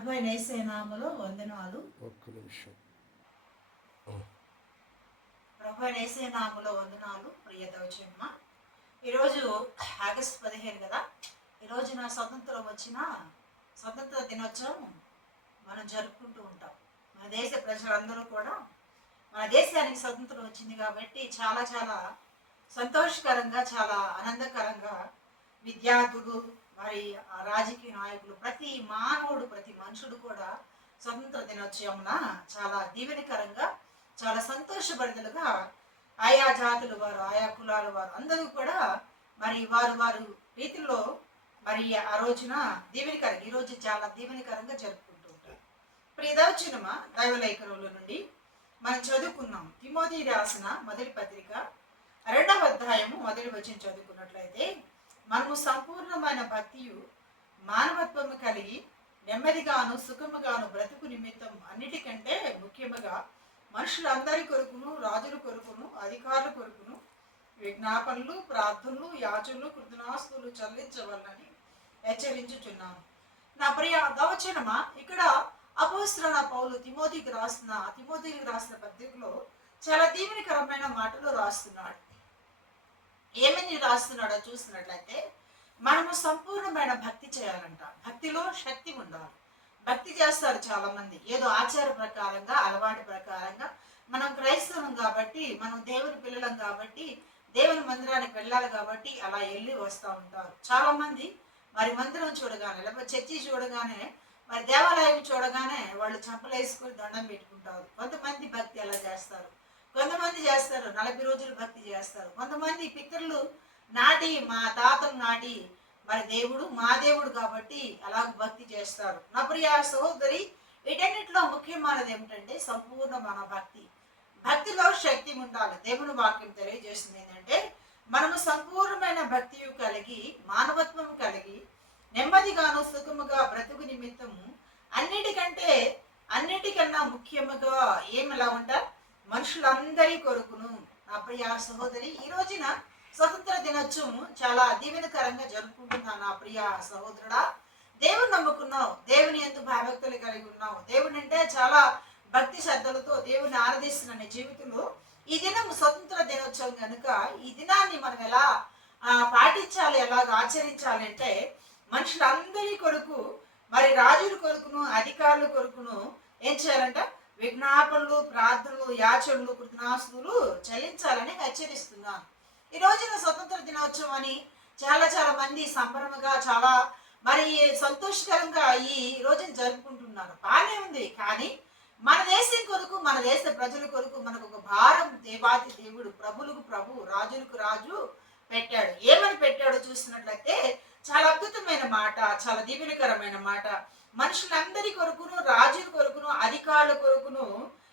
ప్రభు యేసు నామములో వందనాలు. ఒక్క నిమిషం. ప్రభు యేసు నామములో వందనాలు. ప్రియ దైవజనమా, ఈరోజు ఆగస్టు 15 కదా. ఈరోజు నా స్వతంత్రం వచ్చిన స్వతంత్ర దినోత్సవం మనం జరుపుకుంటూ ఉంటాం. మన దేశ ప్రజలందరూ కూడా మన దేశానికి స్వతంత్రం వచ్చింది కాబట్టి చాలా చాలా సంతోషకరంగా, చాలా ఆనందకరంగా విద్యార్థులు, మరి రాజకీయ నాయకులు, ప్రతి మానవుడు, ప్రతి మనుషుడు కూడా స్వతంత్ర దినోత్సవమున చాలా దీవెనకరంగా, చాలా సంతోషభరితలుగా ఆయా జాతుల వారు, ఆయా కులాల వారు అందరూ కూడా మరి వారు వారు రీతిలో మరి ఆ రోజున దీవెనకరంగా, ఈరోజు చాలా దీవెనకరంగా జరుపుకుంటూ ఉంటారు. ఇప్పుడు ఇదవచ్చినమా దైవలేఖనంలో నుండి మనం చదువుకున్నాం. తిమోతి రాసిన మొదటి పత్రిక 2వ అధ్యాయము మొదటి వచనం చదువుకున్నట్లయితే, మనము సంపూర్ణమైన భక్తియు మానవత్వము కలిగి నెమ్మదిగాను సుఖముగాను బ్రతుకు నిమిత్తం అన్నిటికంటే ముఖ్యముగా మనుషులందరి కొరకును, రాజుల కొరకును, అధికారుల కొరకును విజ్ఞాపనలు, ప్రార్థనలు, యాచనలు, కృతజ్ఞాస్తులు చెల్లించవలనని హెచ్చరించుచున్నాను. నా ప్రియ దవచనమా, ఇక్కడ అపోస్తలుడైన పౌలు తిమోతికి రాసిన పత్రికలో చాలా దీవెనకరమైన మాటలు రాస్తున్నాడు. ఏమని రాస్తున్నాడో చూసినట్లయితే, మనము సంపూర్ణమైన భక్తి చేయాలంట. భక్తిలో శక్తి ఉండాలి. భక్తి చేస్తారు చాలా మంది ఏదో ఆచార ప్రకారంగా, అలవాటు ప్రకారంగా. మనం క్రైస్తవం కాబట్టి, మనం దేవుని పిల్లలం కాబట్టి, దేవుని మందిరానికి వెళ్ళాలి కాబట్టి అలా వెళ్ళి వస్తూ ఉంటారు. చాలా మంది మరి మందిరం చూడగానే, లేకపోతే చర్చి చూడగానే, మరి దేవాలయం చూడగానే వాళ్ళు చంపలేసుకుని దండం పెట్టుకుంటారు. కొంతమంది భక్తి అలా చేస్తారు, కొంతమంది చేస్తారు 40 రోజులు భక్తి చేస్తారు. కొంతమంది పితరులు నాటి, మా తాతలు నాటి మరి దేవుడు మా దేవుడు కాబట్టి అలాగ భక్తి చేస్తారు. నా ప్రియ సహోదరి, వీటన్నిటిలో ముఖ్యమైనది ఏమిటంటే సంపూర్ణమైన భక్తి. భక్తిలో శక్తి ఉండాలి. దేవుని వాక్యం తెలియజేస్తుంది ఏంటంటే, మనము సంపూర్ణమైన భక్తి కలిగి, మానవత్వం కలిగి, నెమ్మదిగాను సుఖముగా బ్రతుకు నిమిత్తము అన్నిటికన్నా ముఖ్యముగా ఏమిలా ఉంటా మనుషులందరి కొరకును. నా ప్రియ సహోదరి, ఈ రోజున స్వతంత్ర దినోత్సవం చాలా దీవెనకరంగా జరుపుకుంటున్నాను. నా ప్రియ సహోదరుడా, దేవుని నమ్ముకున్నావు, దేవుని ఎందు భయభక్తులు కలిగి ఉన్నావు, దేవుని అంటే చాలా భక్తి శ్రద్ధలతో దేవుని ఆరాధిస్తున్న నీ జీవితంలో ఈ దినం స్వతంత్ర దినోత్సవం కనుక ఈ దినాన్ని మనం ఎలా పాటించాలి, ఎలాగ ఆచరించాలి అంటే, మనుషులందరి కొరకు, మరి రాజుల కొరకును, అధికారుల కొరకును ఏం చేయాలంట? విజ్ఞాపనలు, ప్రార్థనలు, యాచనలు, కృతజ్ఞాస్తులు చెల్లించాలని హెచ్చరిస్తున్నాను. ఈ రోజున స్వతంత్ర దినోత్సవం అని చాలా చాలా మంది సంబరముగా, చాలా మరి సంతోషకరంగా ఈ రోజున జరుపుకుంటున్నారు. బాగానే ఉంది. కానీ మన దేశం కొరకు, మన దేశ ప్రజల కొరకు మనకు ఒక భారం దేవాతి దేవుడు, ప్రభులకు ప్రభు, రాజులకు రాజు పెట్టాడు. ఏమని పెట్టాడో చూసినట్లయితే చాలా అద్భుతమైన మాట, చాలా దీవెనకరమైన మాట. మనుషులందరి కొరకును, రాజుల కొరకును, అధికారుల కొరకును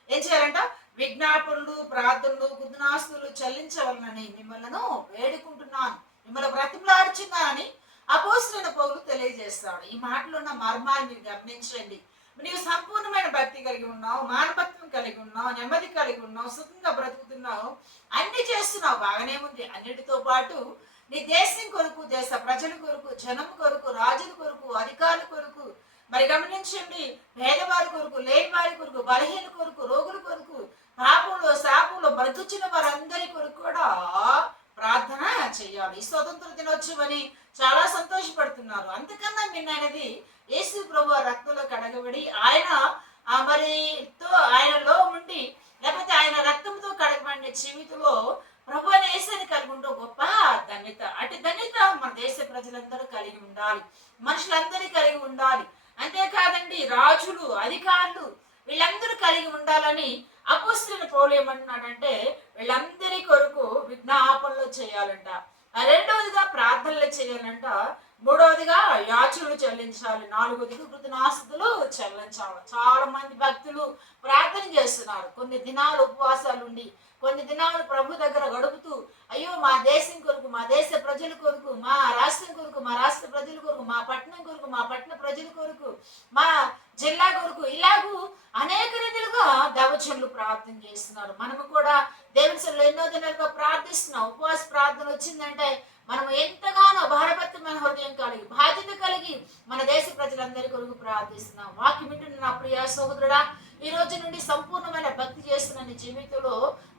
ఏం చేయాలంట? విజ్ఞాపనలు, ప్రార్థనలు, కృతజ్ఞాస్తులు చెల్లించవలనని మిమ్మల్ని వేడుకుంటున్నాను, మిమ్మల్ని బ్రతిమలాడుచున్నానని అపోస్తలుడైన పౌలు తెలియజేస్తాడు. ఈ మాటలో ఉన్న మర్మాన్ని మీరు గమనించండి. నీవు సంపూర్ణమైన భక్తి కలిగి ఉన్నావు, మానవత్వం కలిగి ఉన్నావు, నెమ్మది కలిగి ఉన్నావు, సుఖంగా బ్రతుకుతున్నావు, అన్ని చేస్తున్నావు, బాగానే ఉంది. అన్నిటితో పాటు నీ దేశం కొరకు, దేశ ప్రజల కొరకు, జనం కొరకు, రాజుల కొరకు, అధికారుల కొరకు, మరి గమనించండి, పేదవారి కొరకు, లేని వారి కొరకు, బలహీన కొరకు, రోగుల కొరకు, పాపంలో శాపంలో బ్రతుకుచిన వారందరి కొరకు కూడా ప్రార్థన చేయాలి. స్వతంత్ర దినోత్సవం అని చాలా సంతోషపడుతున్నారు. అంతకన్నా మిన్నైనది యేసు ప్రభు రక్తంలో కడగబడి ఆయన ఆయనలో ఉండి, లేకపోతే ఆయన రక్తంతో కడగబడిన జీవితంలో ప్రభు అనే యేసుని కలిగి ఉంటే గొప్ప ధన్యత. అటు ధన్యత మన దేశ ప్రజలందరూ కలిగి ఉండాలి, మనుషులందరూ కలిగి ఉండాలి. అంతేకాదండి, రాజులు, అధికారులు వీళ్ళందరూ కలిగి ఉండాలని అపోస్తలుడైన పౌలు ఏమంటున్నాడంటే, వీళ్ళందరి కొరకు విజ్ఞాపనలు చేయాలంట, రెండవదిగా ప్రార్థనలు చేయాలంట, మూడవదిగా యాచనలు చెల్లించాలి, నాలుగవదిగా కృతజ్ఞాస్తులు చెల్లించాలి. చాలా మంది భక్తులు ప్రార్థన చేస్తున్నారు. కొన్ని దినాలు ఉపవాసాలు ఉండి, కొన్ని దినాలు ప్రభు దగ్గర గడుపుతూ, అయ్యో మా దేశం కొరకు, మా దేశ ప్రజల కొరకు, మా రాష్ట్రం కొరకు, మా రాష్ట్ర ప్రజల కొరకు, మా పట్టణం కొరకు, మా పట్టణ ప్రజల కొరకు, మా జిల్లా కొరకు ఇలాగూ అనేక రీతిలుగా దైవజనులు ప్రార్థన చేస్తున్నారు. మనము కూడా దేవుని సన్నిధిలో ఎన్నో దినాలుగా ప్రార్థిస్తున్నాం. ఉపవాస ప్రార్థన వచ్చిందంటే మనం ఎంతగానో భారభక్తమైన హృదయం కలిగి బాధ్యత కలిగి మన దేశ ప్రజలందరి కొరకు ప్రార్థిస్తున్నాం. వాక్యం వింటున్న నా ప్రియ సహోదరుడా, ఈ రోజు నుండి సంపూర్ణమైన భక్తి చేస్తున్న నీ జీవితంలో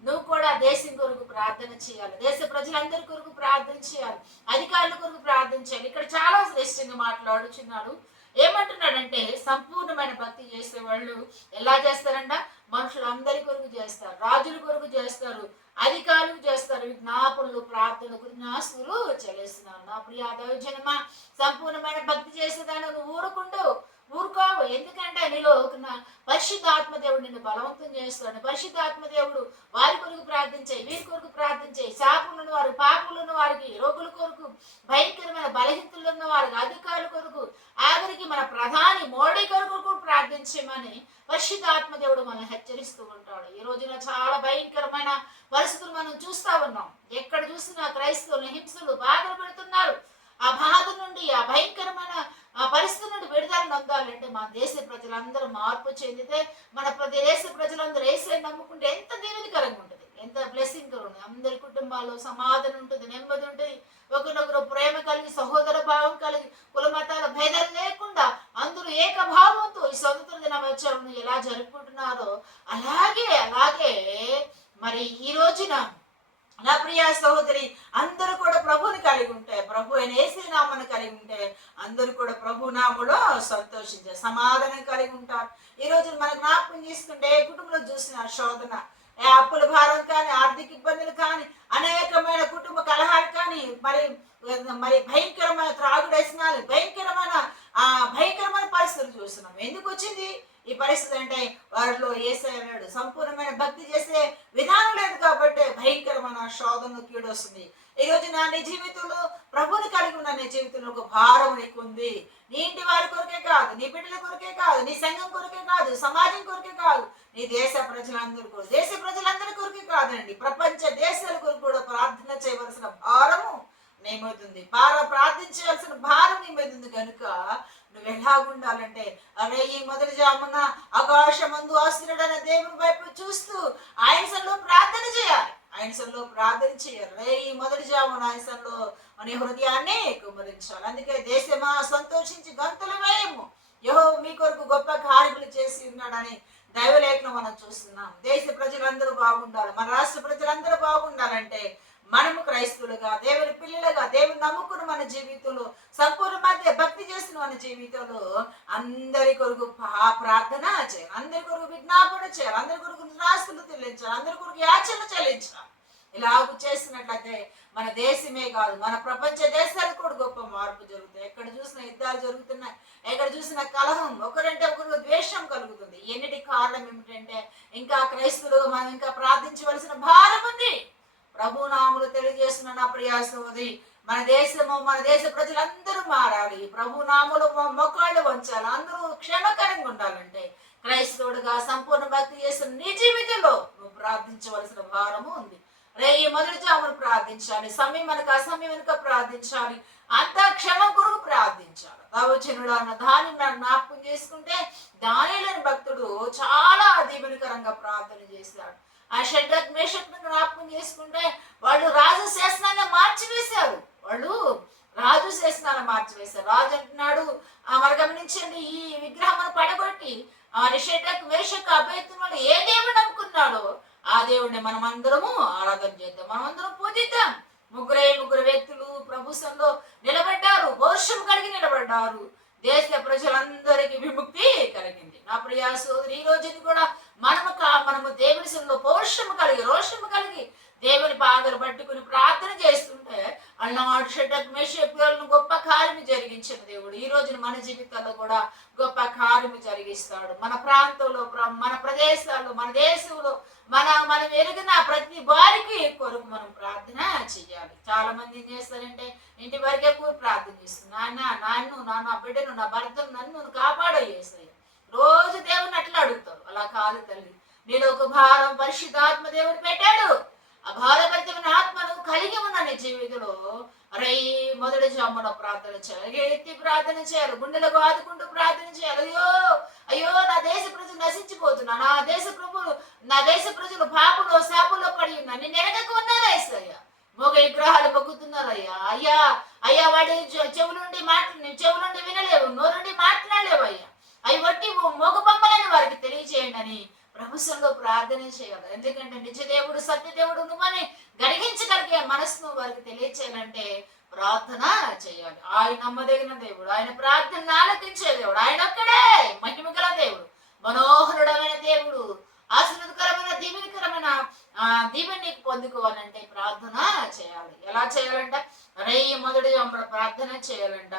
నువ్వు కూడా దేశం కొరకు ప్రార్థన చేయాలి, దేశ ప్రజలందరి కొరకు ప్రార్థన చేయాలి, అధికారుల కొరకు ప్రార్థన చేయాలి. ఇక్కడ చాలా శ్రేష్టంగా మాట్లాడుచున్నాడు. ఏమంటున్నాడంటే సంపూర్ణమైన భక్తి చేసే వాళ్ళు ఎలా చేస్తారంట? మనుషులు అందరి కొరకు చేస్తారు, రాజుల కొరకు చేస్తారు, అధికారులు చేస్తారు, విజ్ఞాపనలు, ప్రార్థనలు, కృతజ్ఞాస్తులు చెల్లిస్తున్నారు. నా ప్రియ దైవజనమా, సంపూర్ణమైన భక్తి చేసేదాన్ని నువ్వు ఊరుకోవు. ఎందుకంటే నీలో పరిశుద్ధాత్మ దేవుడు నిన్ను బలవంతం చేస్తాడు. పరిశుద్ధాత్మ దేవుడు వారి కొరకు ప్రార్థించే, వీరి కొరకు ప్రార్థించే, శాపములను వారు, పాపులను వారికి, రోగుల కొరకు, భయంకరమైన బలహీనతలు ఉన్న వారికి, అధికారుల కొరకు, ఆఖరికి మన ప్రధాని మోడీ కొరకు ప్రార్థించమని పరిశుద్ధాత్మ దేవుడు మనల్ని హెచ్చరిస్తూ ఉంటాడు. ఈ రోజున చాలా భయంకరమైన పరిస్థితులు మనం చూస్తా ఉన్నాం. ఎక్కడ చూసినా క్రైస్తవులు హింసలు, బాధలు పెడుతున్నారు. ఆ బాధ నుండి, ఆ భయంకరమైన ఆ పరిస్థితి నుండి విడుదల నొందాలంటే మన దేశ ప్రజలందరూ మార్పు చెందితే, మన దేశ ప్రజలందరూ ఏసై నమ్ముకుంటే ఎంత దీవెనకరంగా ఉంటుంది, ఎంత బ్లెస్సింగ్ ఉంటుంది. అందరి కుటుంబాల్లో సమాధానం ఉంటుంది, నెమ్మది ఉంటుంది, ఒకరినొకరు ప్రేమ కలిగి, సహోదర భావం కలిగి, కుల మతాల భేదాలు లేకుండా అందరూ ఏకభావంతో ఈ స్వతంత్ర దినోత్సవం ఎలా జరుపుకుంటున్నారో అలాగే మరి ఈ రోజున నా ప్రియ సహోదరి అందరూ కూడా ప్రభుని కలిగి ఉంటే, ప్రభు అయిన యేసు నామమును కలిగి ఉంటే అందరూ కూడా ప్రభు నామములో సంతోషించే సమాధానం కలిగి ఉంటారు. ఈ రోజు మన జ్ఞాపకం చేసుకుంటే కుటుంబంలో చూసిన శోధన, అప్పుల భారం కానీ, ఆర్థిక ఇబ్బందులు కానీ, అనేకమైన కుటుంబ కలహాలు కానీ, మరి భయంకరమైన త్రాగుడు వ్యసనాలు, భయంకరమైన పరిస్థితులు చూస్తున్నాం. ఎందుకు వచ్చింది ఈ పరిస్థితి అంటే వారిలో యేసయ్య అన్నాడు సంపూర్ణమైన భక్తి చేసే విధానం లేదు కాబట్టి భయంకరమైన శోధన కీడు వస్తుంది. ఈ రోజు నీ జీవితంలో ప్రభుని కలిగి ఉన్న నీ జీవితంలో ఒక భారం నీకు ఉంది. నీ ఇంటి వారి కొరకే కాదు, నీ బిడ్డల కొరకే కాదు, నీ సంఘం కొరకే కాదు, సమాజం కొరకే కాదు, నీ దేశ ప్రజలందరి కొరకే కాదండి, ప్రపంచ దేశాల కొరకు కూడా ప్రార్థన చేయవలసిన భారము నేమవుతుంది, ప్రార్థించవలసిన భారం నేమవుతుంది. కనుక నువ్వు ఎలాగుండాలంటే అరే ఈ మొదటి జామున ఆకాశమందు ఆశ్రయుడైన దేవుని వైపు చూస్తూ ఆయన సన్నిధిలో ప్రార్థన చేయాలి. రే ఈ మొదటి జామున ఆయన సన్నిధిలో మన హృదయాన్ని కుమ్మరించాలి. అందుకే దేశమా సంతోషించి గంతులు వేయము, యెహోవా మీ కొరకు గొప్ప కార్యములు చేసి ఉన్నాడని దైవలేఖనం మనం చూస్తున్నాం. దేశ ప్రజలందరూ బాగుండాలి, మన రాష్ట్ర ప్రజలందరూ బాగుండాలంటే మనము క్రైస్తవులుగా, దేవుని పిల్లలుగా, దేవుని నమ్ముకున్న మన జీవితంలో, సంపూర్ణ భక్తి చేసిన మన జీవితంలో అందరి కొరకు ప్రార్థన చేయాలి, అందరి కొరకు విజ్ఞాపన చేయాలి, అందరి కొరకు రాస్తులు చెల్లించాలి, అందరి కొరకు యాచన చెల్లించాలి. ఇలాగ చేసినట్లయితే మన దేశమే కాదు, మన ప్రపంచ దేశాలు కూడా గొప్ప మార్పు జరుగుతాయి. ఎక్కడ చూసిన యుద్ధాలు జరుగుతున్నాయి, ఎక్కడ చూసిన కలహం, ఒకరంటే ఒకరు ద్వేషం కలుగుతుంది. ఎన్నిటి కారణం ఏమిటంటే ఇంకా క్రైస్తవులుగా మనం ఇంకా ప్రార్థించవలసిన భారం ఉంది. ప్రభు నామములు తెలియజేస్తున్న నా ప్రియ సహోదరి, మన దేశ ప్రజలందరూ మారాలి, ప్రభు నామములు మొక్కాళ్ళు వంచాలి, అందరూ క్షేమకరంగా ఉండాలంటే క్రైస్తవుడుగా సంపూర్ణ భక్తి చేసిన నీ జీవితంలో నువ్వు ప్రార్థించవలసిన భారము ఉంది. ఈ మొదటి జామును ప్రార్థించాలి, సమయం వెనుక అసమయం వెనుక ప్రార్థించాలి, అంతా క్షమం కొరకు ప్రార్థించాలి. దైవజనుడు అన్న దాన్ని జ్ఞాపకం చేసుకుంటే దానియేలు భక్తుడు చాలా దీవెనకరంగా ప్రార్థన చేశాడు. ఆ షడ్రక్ మేషక్ జ్ఞాపకం చేసుకుంటే వాళ్ళు రాజు శాసనాన్ని మార్చివేశారు. రాజు అంటున్నాడు, మరి గమనించండి, ఈ విగ్రహం పడగొట్టి షడ్రక్ మేషక్ అభ్యర్థులు ఏ దేవుడు నమ్ముకున్నాడో ఆ దేవుడిని మనం అందరము ఆరాధన చేద్దాం, మనం అందరం పూజిద్దాం. ముగ్గురు వ్యక్తులు ప్రభు సన్నిధిలో నిలబడ్డారు, పౌరుషం కలిగి నిలబడ్డారు. దేశ ప్రజలందరికీ విముక్తి కలిగింది. నా ప్రియ సోదరి, ఈ రోజుని కూడా మనము దేవుని సన్నిధిలో పౌరుషము కలిగి, రోషము కలిగి దేవుని పాదలు పట్టుకుని ప్రార్థన చేస్తుంటే అలనాడు షడ్రక్ మేషకులను గొప్ప కార్యము జరిగించిన దేవుడు ఈ రోజున మన జీవితాల్లో కూడా గొప్ప కార్యము జరిగిస్తాడు. మన ప్రాంతంలో, మన ప్రదేశాల్లో, మన దేశంలో మనం ఎరిగిన ప్రతి వారికి కొరకు మనం ప్రార్థన చేయాలి. చాలా మంది ఏం చేస్తారంటే ఇంటి వరకే కూడా ప్రార్థన చేస్తున్నారు, నా బిడ్డను, నా భర్తను, నన్ను కాపాడో చేస్తాయి. రోజు దేవుని అట్లా అడుగుతారు. అలా కాదు తల్లి, నేను ఒక భారం పరిశుద్ధాత్మ దేవుడు పెట్టాడు. ఆ భారభరితమైన ఆత్మను కలిగి ఉన్న నీ జీవితంలో మొదటి జామున ప్రార్థన చేయాలి, ఎత్తి ప్రార్థన చేయాలి, గుండెలకు ఆదుకుంటూ ప్రార్థన చేయాలి. నశించిపోతున్నా. నా దేశ ప్రజలు పాపంలో శాపంలో పడి ఉన్నా. నేను ఎనగకు ఉన్నారా యేసయ్య? మోగ విగ్రహాలు మొక్కుతున్నారయ్యా. అయ్యా అయ్యా వాడి చెవులుండి వినలేవు, నోరుండి మాట్లాడలేవు అయ్యా. అవి వట్టి మోగ బొమ్మలని వారికి తెలియజేయండి అని ప్రభుత్వంలో ప్రార్థన చేయాలి. ఎందుకంటే నిజదేవుడు సత్యదేవుడు నువ్వని గ్రహించగలిగే మనసును వారికి తెలియచేయాలంటే ప్రార్థన చేయాలి. ఆయన నమ్మదగిన దేవుడు, ఆయన ప్రార్థన ఆలకించే దేవుడు, ఆయన ఒక్కడే మహిమగల దేవుడు, మనోహరుడమైన దేవుడు, ఆశీర్వదకరమైన దీవెనకరమైన దీవెన నీకు పొందుకోవాలంటే ప్రార్థన చేయాలి. ఎలా చేయాలంట? మొదటి ప్రార్థన చేయాలంట.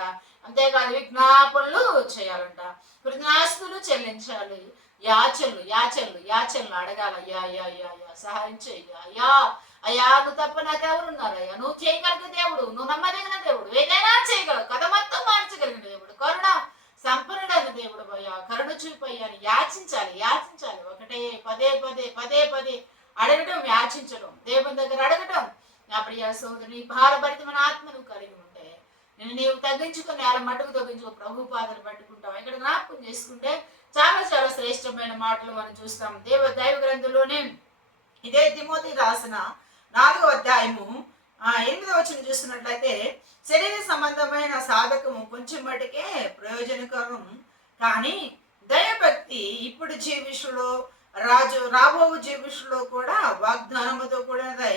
అంతేకాదు విజ్ఞాపనలు చేయాలంట, కృతజ్ఞాస్తులు చెల్లించాలి, యాచనలు అడగాలి. అయ్యా సహాయం చెయ్యి అయ్యా, అయ్యా నువ్వు తప్ప నాకెవరున్నారయ్యా? నువ్వు చేయగలిగిన దేవుడు, నువ్వు నమ్మదగిన దేవుడు, ఏదైనా చేయగలవు, కథ మొత్తం మార్చగలిగిన దేవుడు, కరుణ సంపన్నుడైన దేవుడు అయ్యా, కరుణ చూపయ్యా అని యాచించాలి. ఒకటే పదే అడగటం, యాచించడం, దేవుని దగ్గర అడగటం. నా ప్రియ సోదరుని భారభరితమైన ఆత్మను కలిగి ఉంటే నీవు తగ్గించుకుని అలా మటుకు తగ్గించుకో, ప్రభు పాదలు పట్టుకుంటాం. ఇక్కడ జ్ఞాపకం చేసుకుంటే చాలా శ్రేష్టమైన మాటలు మనం చూస్తాం దైవ గ్రంథంలోనే. ఇదే తిమోతి రాసిన 4వ అధ్యాయము 8వ వచనం చూస్తున్నట్లయితే, శరీర సంబంధమైన సాధకము కొంచెం మటుకే ప్రయోజనకరం, కానీ దైవభక్తి ఇప్పుడు జీవిషులో రాబో జీవిషులో కూడా వాగ్దానముతో కూడినదై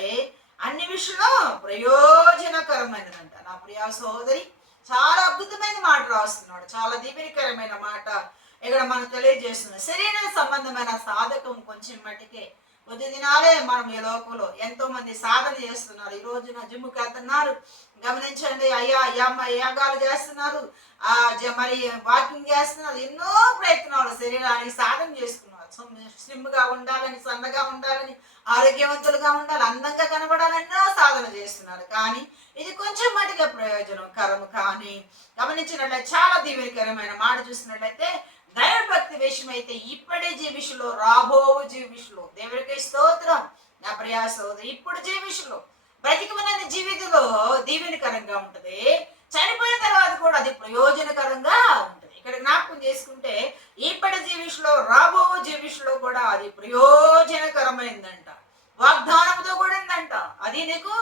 అన్ని విషయంలో ప్రయోజనకరమైనదంట. నా ప్రియా సోదరి చాలా అద్భుతమైన మాట రాస్తున్నాడు, చాలా దీవెనకరమైన మాట ఇక్కడ మనం తెలియజేస్తున్నాం. శరీర సంబంధమైన సాధకం కొంచెం మటుకే. కొద్ది దినాలే మనం ఈ లోకంలో ఎంతో మంది సాధన చేస్తున్నారు. ఈ రోజున జిమ్కి వెళ్తున్నారు, గమనించండి అయ్యా. యాగాలు చేస్తున్నారు, మరి వాకింగ్ చేస్తున్నారు, ఎన్నో ప్రయత్నాలు శరీరానికి సాధన చేసుకున్నారు. స్లిమ్గా ఉండాలని, సన్నగా ఉండాలని, ఆరోగ్యవంతులుగా ఉండాలి, అందంగా కనబడాలని ఎన్నో సాధన చేస్తున్నారు. కానీ ఇది కొంచెం మటుగా ప్రయోజనకరము. కానీ గమనించినట్లయితే చాలా దీవెనకరమైన మాట చూసినట్లయితే, దైవభక్తి విషయమైతే ఇప్పటి జీవిషులో రాబో జీవిషులో దేవుడికి స్తోత్రం. నా ప్రియా సోదరి, ఇప్పుడు జీవిషులో బ్రతికిన జీవితంలో దీవెనకరంగా ఉంటది, చనిపోయిన తర్వాత కూడా అది ప్రయోజనకరంగా ఉంటుంది. ఇక్కడ జ్ఞాపకం చేసుకుంటే ఇప్పటి జీవిషులో రాబో జీవిషులో కూడా అది ప్రయోజనకరమైందంట, వాగ్దానంతో కూడిందంట. అది నీకు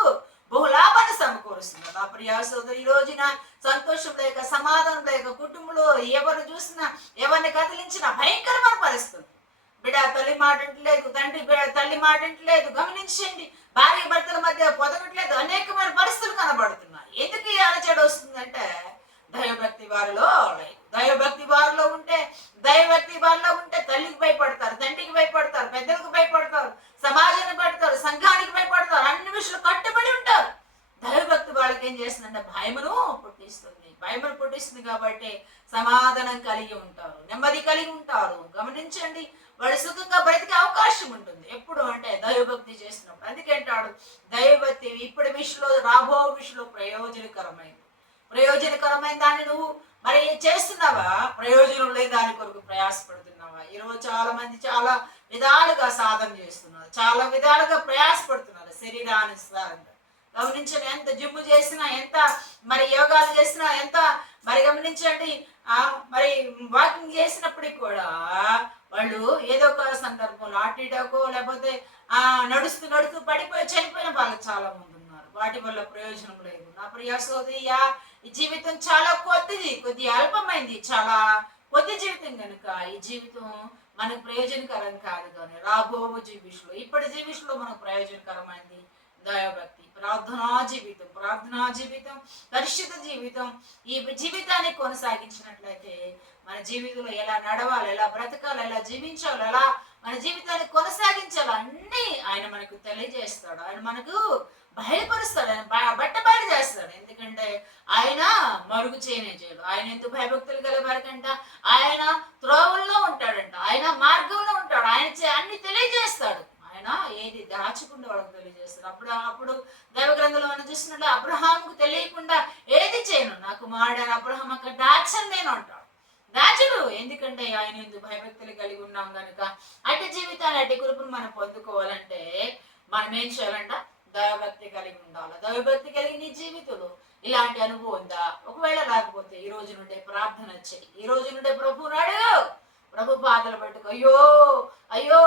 బహులాభాన్ని సమకూరుస్తుంది. నా ప్రియా సోదరి, ఈ రోజున సంతోషం లేక, సమాధానం లేక, కుటుంబంలో ఎవరు చూసినా, ఎవరిని కదిలించినా భయంకరమైన పరిస్థితి. బిడ్డ తల్లి మాట ఇంటలేదు, తండ్రి తల్లి మాట ఇంటలేదు. గమనించండి, భార్య భర్తల మధ్య పొదగట్లేదు, అనేకమైన పరిస్థితులు కనబడుతున్నాయి. ఎందుకు ఈ అలచడి వస్తుందంటే దైవభక్తి వారిలో లేదు. దైవభక్తి వారిలో ఉంటే తల్లికి భయపడతారు, తండ్రికి భయపడతారు, పెద్దలకు భయపడతారు, సమాజానికి భయపడతారు, సంఘానికి భయపడతారు, అన్ని విషయాలు కట్టుబడి ఉంటారు. దైవభక్తి వాళ్ళకి ఏం చేస్తుందంటే భయమును పుట్టిస్తుంది కాబట్టి సమాధానం కలిగి ఉంటారు, నెమ్మది కలిగి ఉంటారు. గమనించండి, వాడు సుఖంగా బ్రతికే అవకాశం ఉంటుంది. ఎప్పుడు అంటే దైవభక్తి చేసినప్పుడు. అందుకే అంటాడు, దైవభక్తి ఇప్పుడు విషయంలో రాబో విషయంలో ప్రయోజనకరమైన దాన్ని నువ్వు మరి చేస్తున్నావా? ప్రయోజనం లేని దాని కొరకు ప్రయాసపడుతున్నావా? ఈరోజు చాలా మంది చాలా విధాలుగా సాధన చేస్తున్నారు, చాలా విధాలుగా ప్రయాసపడుతున్నారు శరీరానుసారంగా. గమనించండి, ఎంత జిమ్ చేసినా, ఎంత మరి యోగాలు చేసినా, ఎంత మరి గమనించండి మరి వాకింగ్ చేసినప్పటికి కూడా వాళ్ళు ఏదో ఒక సందర్భంలో అటుకో లేకపోతే నడుస్తూ పడిపోయి చనిపోయిన వాళ్ళు చాలా మంది ఉన్నారు. వాటి వల్ల ప్రయోజనం లేదు. నా ప్రియ సోదరి, ఈ జీవితం చాలా కొద్ది అల్పమైంది, చాలా కొద్ది జీవితం కనుక ఈ జీవితం మనకు ప్రయోజనకరం కాదు. కానీ రాబో జీవితంలో, ఇప్పటి జీవితంలో మనకు ప్రయోజనకరమైంది దైవభక్తి, ప్రార్థనా జీవితం, పరిశుద్ధ జీవితం. ఈ జీవితాన్ని కొనసాగించినట్లయితే మన జీవితంలో ఎలా నడవాలి, ఎలా బ్రతకాలి, ఎలా జీవించాలి, ఎలా మన జీవితాన్ని కొనసాగించాలి అన్నీ ఆయన మనకు తెలియజేస్తాడు. ఆయన మనకు బయలుపరుస్తాడు, ఆయన బట్టబయలు చేస్తాడు. ఎందుకంటే ఆయన మరుగు చేయడు. ఆయన ఎందుకు భయభక్తులు గల వారికంట ఆయన త్రోవల్లో ఉంటాడంట, ఆయన మార్గంలో ఉంటాడు. ఆయన అన్ని తెలియజేస్తాడు. ఆయన ఏది దాచకుండా వాళ్ళకి తెలియజేస్తాడు. అప్పుడు దైవ గ్రంథంలో మనం చూసినట్టు అబ్రహాముకు తెలియకుండా ఏది చేయను, నాకు మాడాను అబ్రహాం అక్కడ దాచను నేను అంటాడు. దాచుడు, ఎందుకంటే ఆయన ఎందుకు భయభక్తులు కలిగి ఉన్నాం కనుక. అటు జీవితాన్ని, అటు కృపను మనం పొందుకోవాలంటే మనం ఏం చేయాలంట? దైవభక్తి కలిగి ఉండాలి. దైవభక్తి కలిగి నీ జీవితంలో ఇలాంటి అనుభవం ఉందా? ఒకవేళ లేకపోతే ఈ రోజు నుండే ప్రార్థన చేయి, ఈ రోజు నుండే ప్రభువుని అడుగు, ప్రభు బాధలు పెట్టుకో. అయ్యో అయ్యో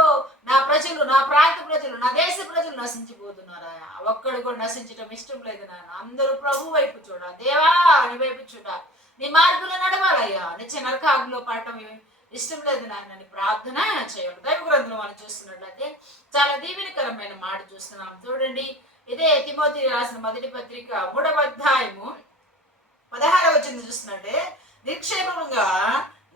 నా ప్రజలు, నా ప్రాంత ప్రజలు, నా దేశ ప్రజలు నశించిపోతున్నారా? ఒక్కడు కూడా నశించడం ఇష్టం లేదు నాన్న. అందరూ ప్రభు వైపు చూడాలి. దేవా నీ వైపు చూడాలి. నీ మార్గంలో నడవాలయ్యా. నిత్య నరకాగ్నిలో పడటం ఇష్టం లేదు నాయన అని ప్రార్థన చేయాలి. దైవ గ్రంథంలో మనం చూస్తున్నట్లయితే చాలా దీవెనకరమైన మాట చూస్తున్నాం. చూడండి, ఇదే తిమోతి రాసిన మొదటి పత్రిక 3వ అధ్యాయము 16వ వచనం చూస్తున్నట్టే, నిక్షేపముగా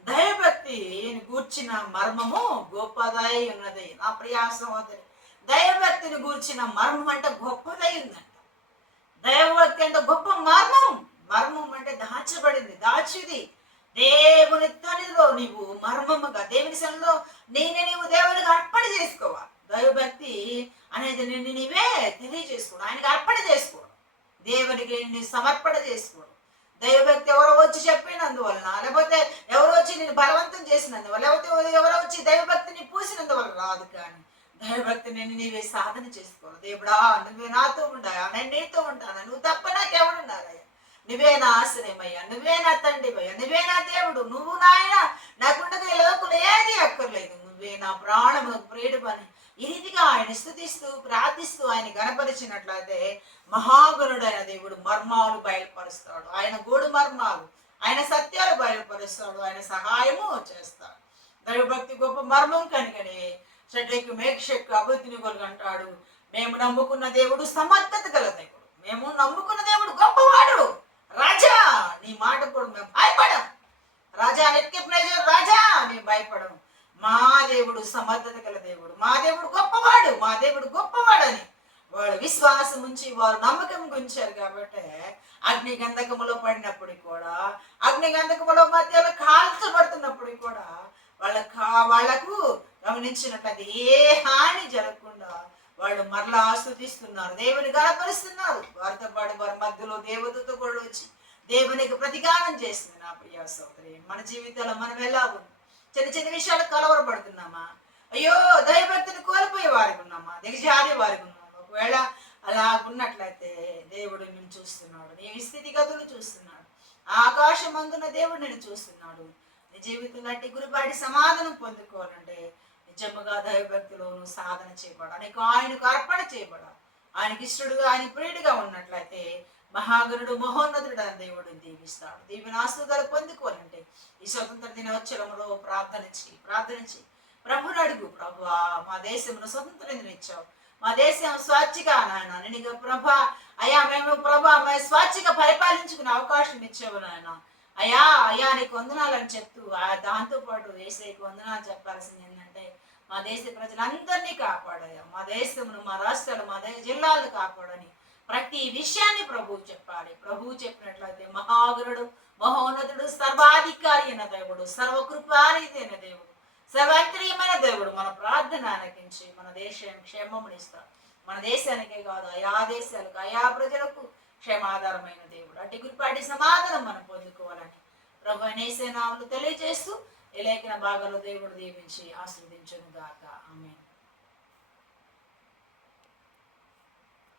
దైవభక్తిని గూర్చిన మర్మము గొప్పదై ఉన్నది. నా ప్రియ సహోదరి, దైవభక్తిని గూర్చిన మర్మం అంటే గొప్పదై ఉందంట. దైవభక్తి అంటే గొప్ప మర్మం. మర్మం అంటే దాచబడింది, దాచిది. దేవుని తనిలో నీవు మర్మముగా దేవుని సన్నిధిలో నీవు దేవునికి అర్పణ చేసుకోవాలి. దైవభక్తి అనేది నిన్ను నీవే తెలియజేసుకోవడం, ఆయనకి అర్పణ చేసుకోవడం, దేవునికి నీ సమర్పణ చేసుకోవడం. దైవభక్తి ఎవరో వచ్చి చెప్పినందువలన, లేకపోతే ఎవరో వచ్చి నేను బలవంతం చేసినందువల్ల, లేకపోతే ఎవరో వచ్చి దైవభక్తిని పూసినందువల్ల రాదు. కానీ దైవభక్తి నేను నీవే సాధన చేసుకోవాలి. దేవుడా నువ్వే నాతో ఉండాయా, నేను నీతో ఉంటాను, నువ్వు తప్ప నాకెవడున్నారయ్యా, నువ్వే నా ఆశ్రయమయ్యా, నువ్వే నా తండ్రివయ్యా, నువ్వే నా దేవుడు, నువ్వు నాయన, నాకుండగా లోకంలో ఏది అక్కర్లేదు, నువ్వే నా ప్రాణము ప్రియుడు పని. ఈ రీతిగా ఆయన స్తుతిస్తూ ప్రార్థిస్తూ ఆయన గణపరిచినట్లయితే మహాగణుడైన దేవుడు మర్మాలు బయలుపరుస్తాడు. ఆయన గూడు మర్మాలు, ఆయన సత్యాలు బయలుపరుస్తాడు, ఆయన సహాయము చేస్తాడు. దైవభక్తి గొప్ప మర్మం కనుకనే షడ్రకు మేక్షకు అభివృద్ధిని అంటాడు. మేము నమ్ముకున్న దేవుడు సమర్థత గల దేవుడు, మేము నమ్ముకున్న దేవుడు గొప్పవాడు. రాజా నీ మాట కూడా మేము భయపడం. రాజా నెత్తిప్రజలు, రాజా మేము భయపడం. మా దేవుడు సమర్థత గల దేవుడు, మా దేవుడు గొప్పవాడు, మా దేవుడు గొప్పవాడని వాడు విశ్వాసం ఉంచి వారు నమ్మకం ఉంచారు. కాబట్టి అగ్ని గంధకములో పడినప్పుడు కూడా, అగ్ని గంధకములో మధ్యలో కాల్చబడుతున్నప్పుడు కూడా వాళ్లకు గమనించినట్లయితే ఏ హాని జరగకుండా వాళ్ళు మరలా ఆస్వాదిస్తున్నారు, దేవుని గణపరుస్తున్నారు. వారితో పాటు వారి మధ్యలో దేవదూత కూడా వచ్చి దేవునికి ప్రతిగానం చేస్తుంది. నా ప్రియ సోదరి, మన జీవితంలో మనం ఎలా ఉంది? చిన్న చిన్న విషయాలు కలవరపడుతున్నామా? అయ్యో దైవభక్తిని కోల్పోయే వారికి ఉన్నామా? దిగజారే వారికి ఉన్నామా? ఒకవేళ అలా ఉన్నట్లయితే దేవుడు నిన్ను చూస్తున్నాడు, నీ స్థితిగతులు చూస్తున్నాడు. ఆకాశం అందున దేవుడు నిన్ను చూస్తున్నాడు. నీ జీవితంలో అట్టి గురిపాటి సమాధానం పొందుకోవాలంటే నిజముగా దైవభక్తిలోను సాధన చేయబడాలి, నీకు ఆయనకు అర్పణ చేయబడాలి. ఆయనకి ఇష్టడుగా, ఆయన ప్రియుడిగా ఉన్నట్లయితే మహాగణుడు మహోన్నతుడు అని దేవుడిని దీవిస్తాడు. దీవెనాస్తులు పొందుకోవాలంటే ఈ స్వతంత్ర దినోత్సవంలో ప్రార్థనించి ప్రభుని అడుగు. ప్రభువా మా దేశంలో స్వతంత్రం ఇచ్చావు, మా దేశం స్వాచ్ఛగా నాయన నేను ప్రభా అయ్యా మేము స్వాచ్ఛగా పరిపాలించుకునే అవకాశం ఇచ్చావు నాయన. అయ్యా నీకు వందనాలని చెప్తూ దాంతో పాటు యేసయ్యకు వందనాలు చెప్పాల్సింది ఏంటంటే మా దేశ ప్రజలందరినీ కాపాడయ్యా, మా దేశమును, మా రాష్ట్రాలు, మా జిల్లాలను కాపాడని ప్రతి విషయాన్ని ప్రభువు చెప్పాలి. ప్రభువు చెప్పినట్లయితే మహాగరుడు మహోన్నతుడు సర్వాధికారి అయిన దేవుడు, సర్వకృపానిధి అయిన దేవుడు, సర్వంతరీయమైన దేవుడు మన ప్రార్థన ఆలకించి మన దేశం క్షేమమునిస్తాడు. మన దేశానికే కాదు ఆయా దేశాలకు, ఆయా ప్రజలకు క్షేమాధారమైన దేవుడు. అటు గురిపాటి సమాధానం మనం పొందుకోవాలని ప్రభు యేసు నామములో తెలియజేస్తూ ఈ లేఖన భాగాల్లో దేవుడు దీవించి ఆశీర్వదించును గాక. ఆమేన్.